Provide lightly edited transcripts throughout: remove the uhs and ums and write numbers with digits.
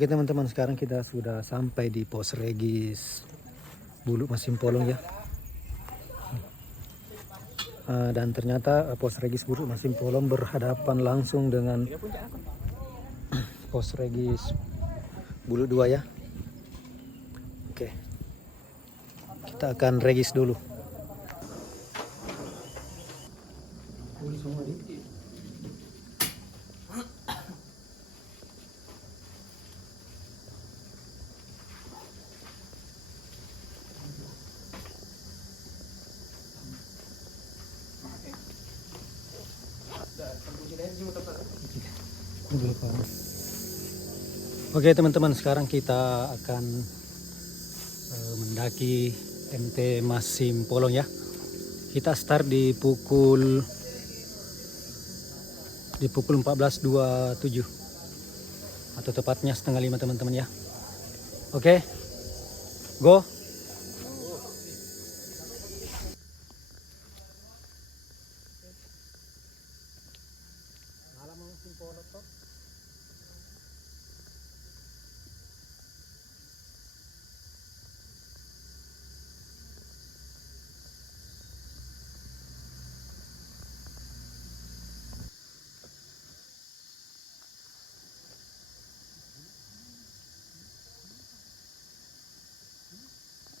Oke teman-teman, sekarang kita sudah sampai di pos Regis Bulu Masimpolong ya. Dan ternyata pos Regis Bulu Masimpolong berhadapan langsung dengan pos Regis Bulu 2 ya. Oke, kita akan regis dulu. Oke teman-teman, sekarang kita akan mendaki MT Masimpolong ya. Kita start di pukul 14.27 atau tepatnya setengah 5 teman-teman ya. Oke, go.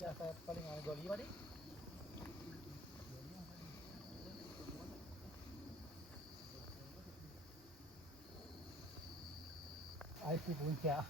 Ya, saya paling agak 5 deh. IT puncak.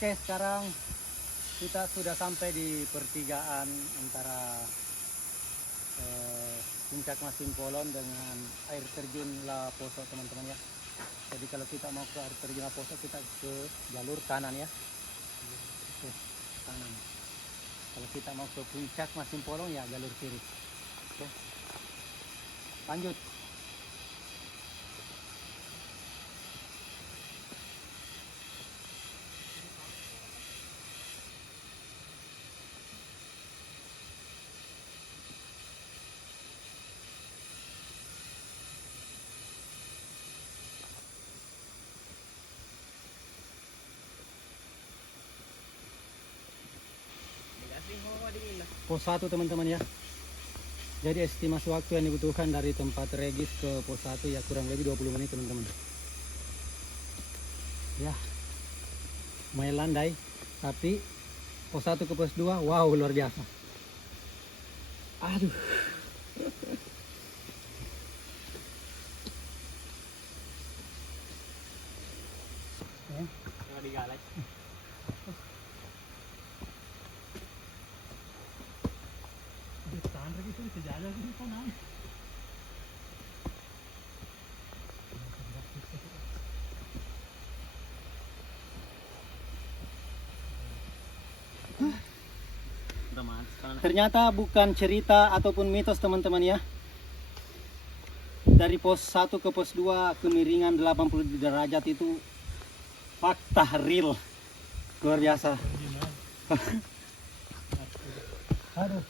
Oke, sekarang kita sudah sampai di pertigaan antara puncak Masimpolong dengan air terjun La Poso teman-teman ya. Jadi kalau kita mau ke air terjun La Poso, kita ke jalur kanan ya. Oke, kanan. Kalau kita mau ke puncak Masimpolong ya jalur kiri. Oke, lanjut. Pos 1 teman-teman ya. Jadi estimasi waktu yang dibutuhkan dari tempat regis ke pos 1 ya kurang lebih 20 menit teman-teman. Ya, lumayan landai. Tapi pos 1 ke pos 2, wow luar biasa. Aduh. Ternyata bukan cerita ataupun mitos teman-teman ya. Dari pos 1 ke pos 2 kemiringan 80 derajat itu fakta real. Luar biasa. Aduh.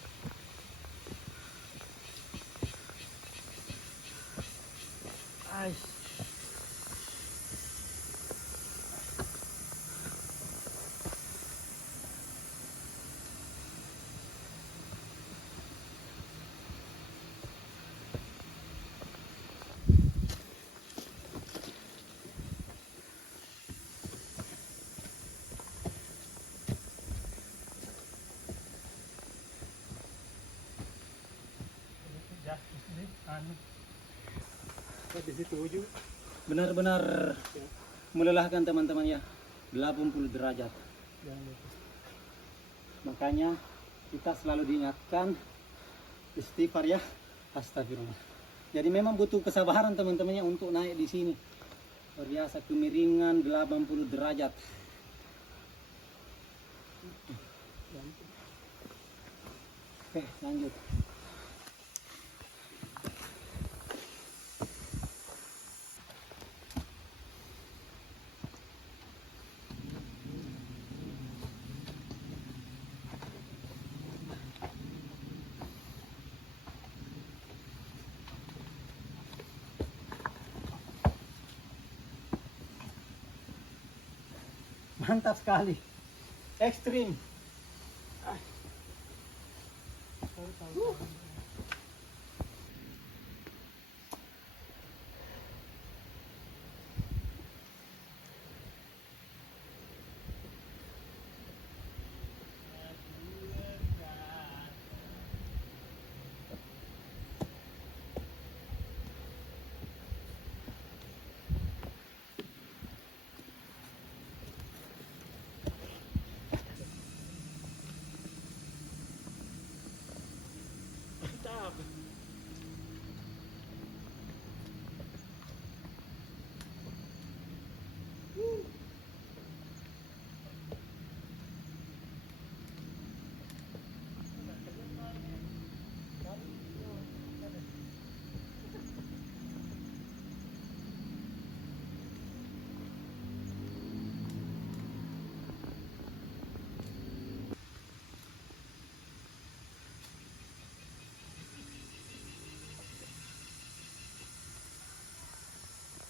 Di situ ujung. Benar-benar melelahkan teman-teman ya. 80 derajat. Makanya kita selalu diingatkan istighfar ya. Astagfirullah. Jadi memang butuh kesabaran teman-temannya untuk naik di sini. Luar biasa, kemiringan 80 derajat. Oke, lanjut. Mantap sekali, ekstrim.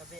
Tapi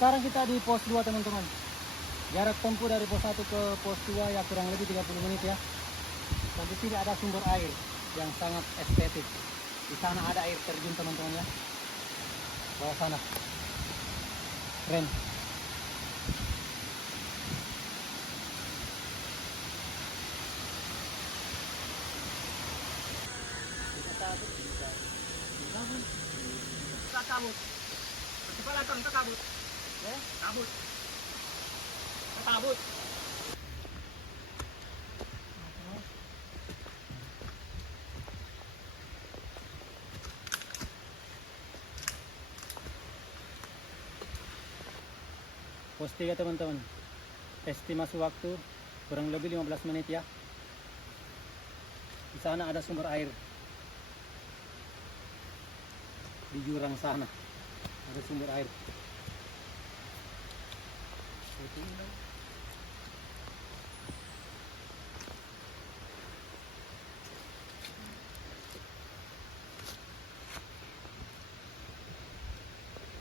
sekarang kita di pos 2 teman-teman. Jarak tempuh dari pos 1 ke pos 2 ya kurang lebih 30 menit ya. Dan di sini ada sumber air yang sangat estetik. Di sana ada air terjun teman-teman ya. Bawah sana. Keren. Kabut. Kepala tong kabut. Ya, kabut. Kabut. Pos 3 teman-teman. Estimasi waktu kurang lebih 15 menit ya. Di sana ada sumber air. Di jurang sana ada sumber air.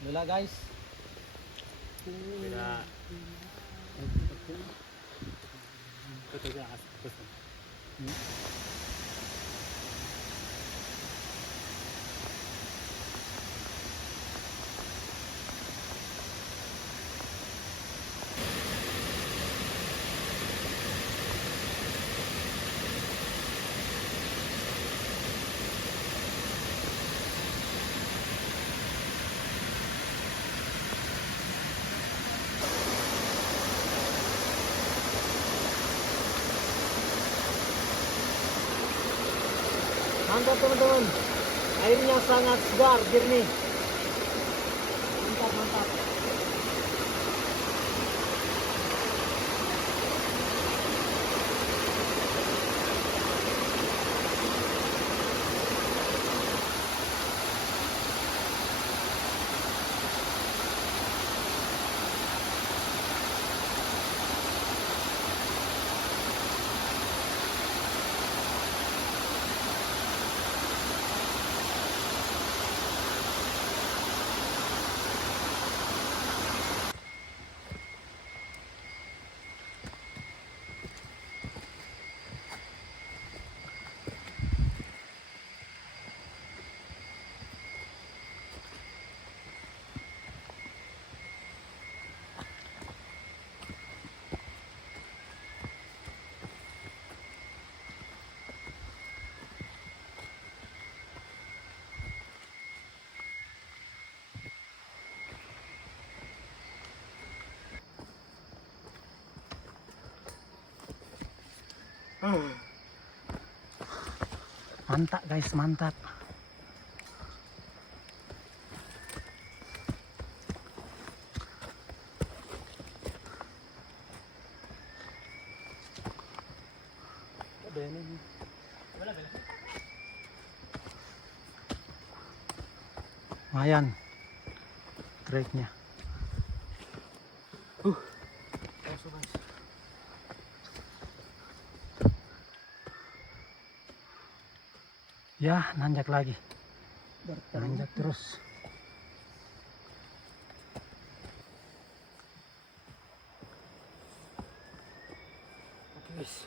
Lelah guys. Beda. Betul asap. Mantap teman-teman, airnya sangat segar, jernih. Mantap, mantap. Mantap guys, mantap. Lumayan treknya. Ya, nanjak lagi. Nanjak terus. Oke, guys.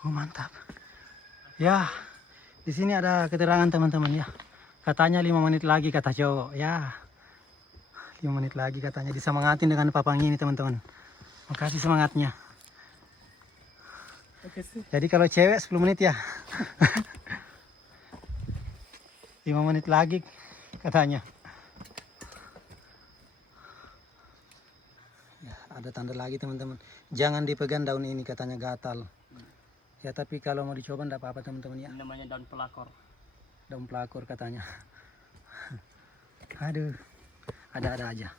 Oh, mantap. Ya, di sini ada keterangan teman-teman ya. Katanya 5 menit lagi kata cowok. Ya, 5 menit lagi katanya. Disemangatin dengan papang ini teman-teman. Makasih semangatnya. Jadi kalau cewek 10 menit ya. 5 menit lagi katanya. Ya, ada tanda lagi teman-teman. Jangan dipegang daun ini katanya gatal. Ya tapi kalau mau dicoba enggak apa-apa teman-teman ya. Namanya daun pelakor. Daun pelakor katanya. Aduh, ada-ada aja.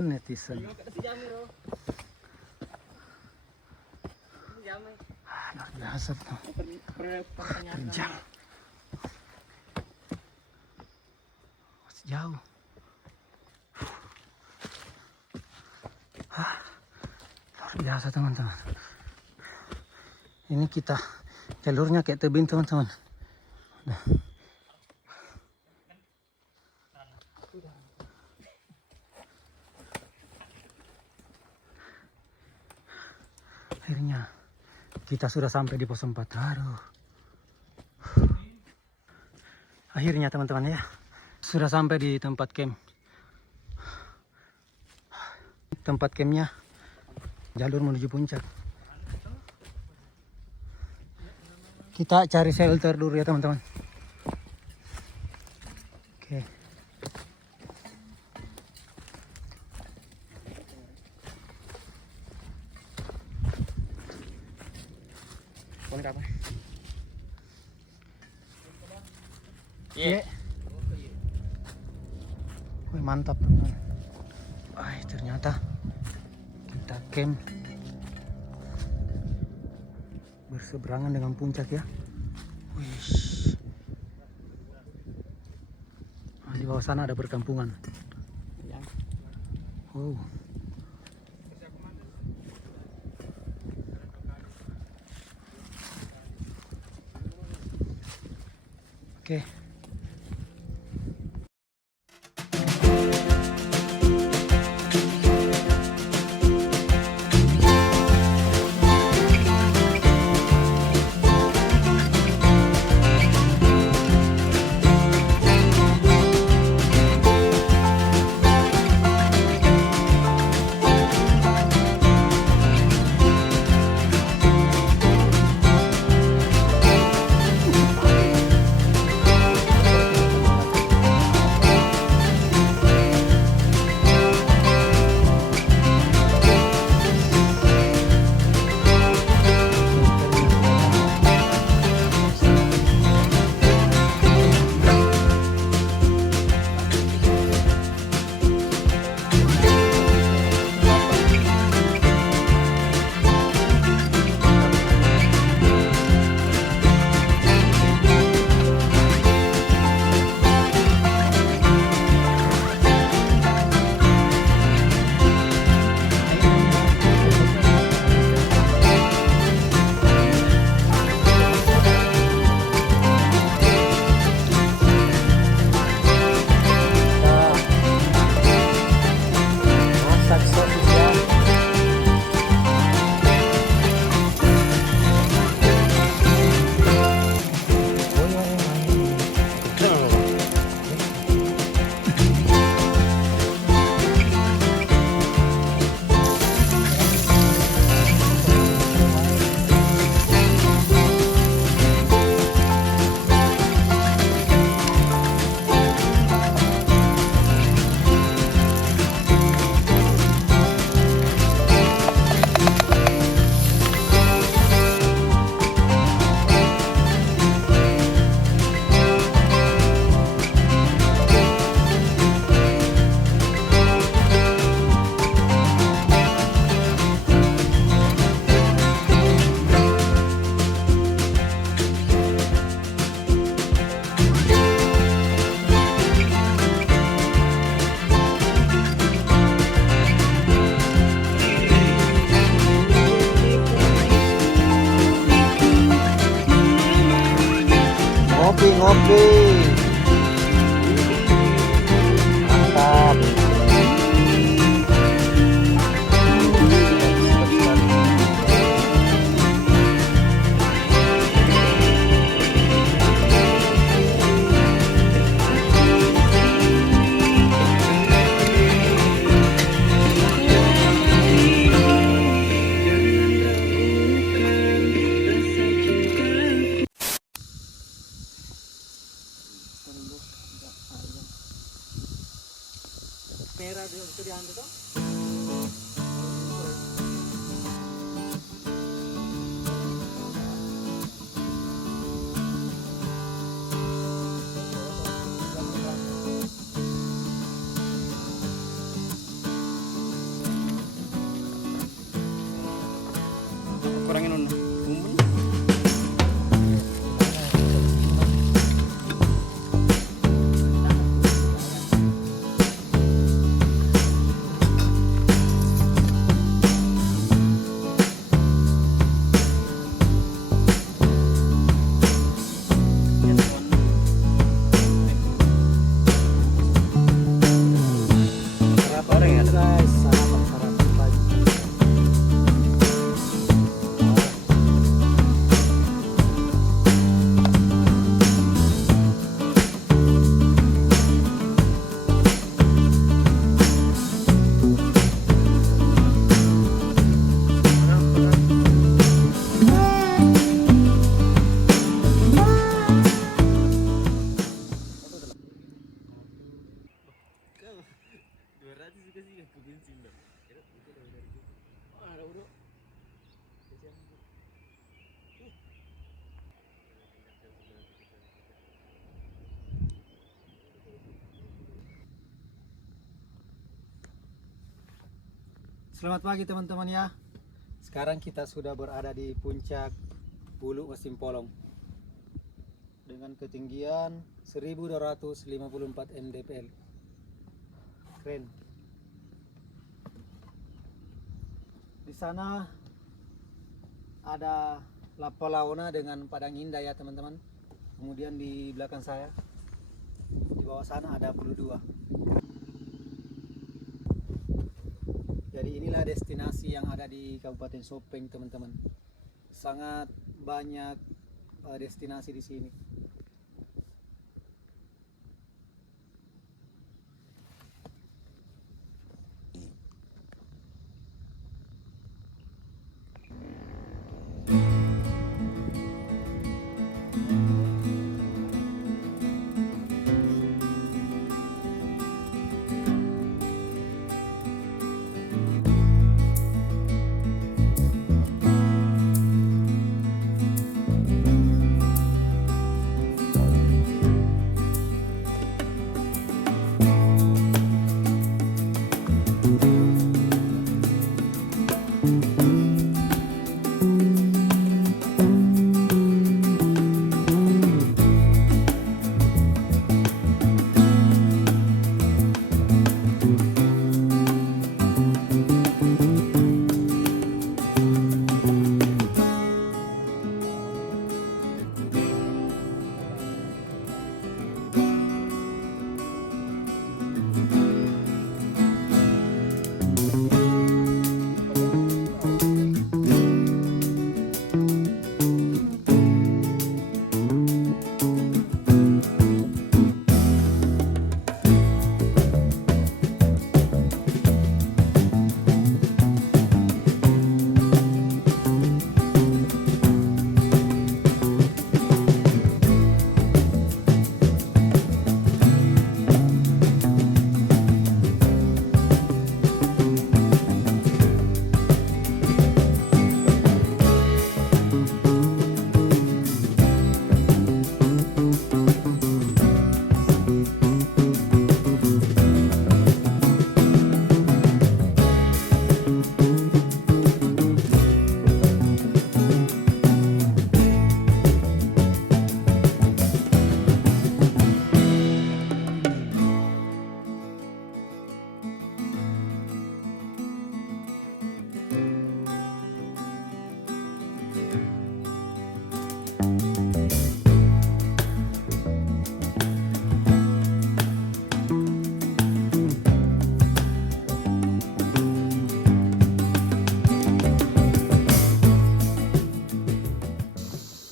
Netizen. Luar biasa tuh. Terjang. Masih jauh. Luar biasa teman-teman. Ini kita jalurnya kayak tebing teman-teman. Nah. Akhirnya kita sudah sampai di pos 4. Aduh. Akhirnya teman-teman ya, sudah sampai di tempat camp. Tempat campnya jalur menuju puncak. Kita cari shelter dulu ya teman-teman. Oke. Apa? Iya. Wih, mantap teman-teman. Wah, ternyata kita camp berseberangan dengan puncak ya. Wih. Nah, di bawah sana ada perkampungan. Wow. Oke. merah itu diambil tuh. Kurangin nun. Sarapan ya guys, sarapan pagi. Selamat pagi teman-teman ya. Sekarang kita sudah berada di puncak Bulu Wasimpolong dengan ketinggian 1254 mdpl. Keren. Di sana ada Lapalauna dengan Padang Indah ya teman-teman. Kemudian di belakang saya, di bawah sana ada Bulu Dua. Jadi inilah destinasi yang ada di Kabupaten Sopeng teman-teman. Sangat banyak destinasi di sini.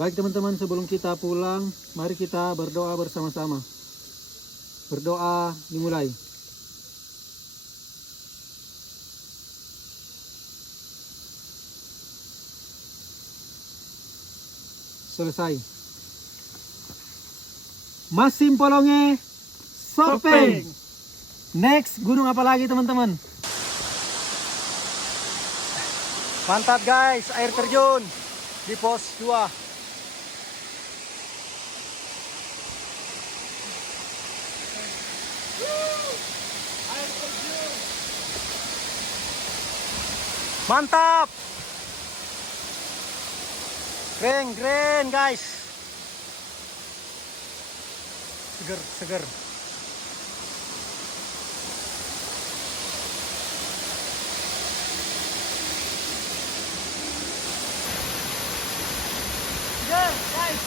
Baik teman-teman, sebelum kita pulang, mari kita berdoa bersama-sama. Berdoa dimulai. Selesai. Masimpolonge Sopeng. Next, gunung apa lagi teman-teman? Mantap guys, air terjun di pos 2. Mantap. Keren guys. Seger. Guys.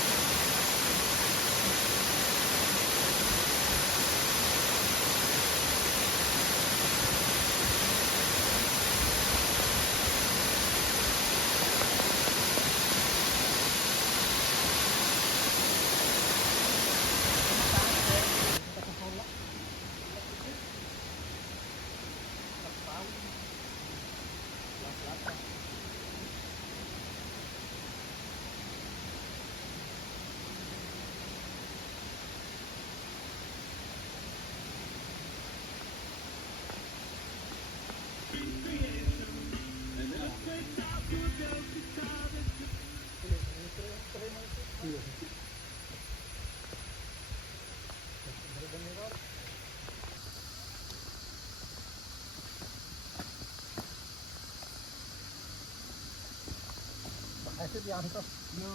Itu diangkat. Yo,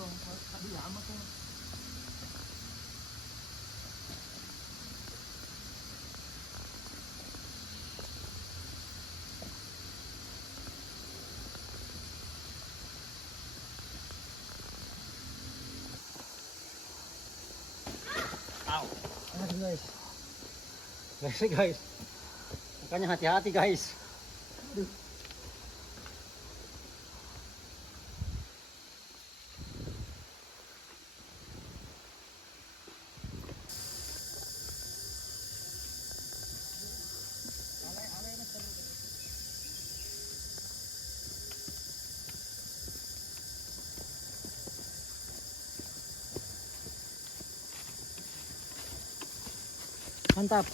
tadi lama tuh. Aduh guys. Guys. Makanya hati-hati guys. Aduh. Mantap.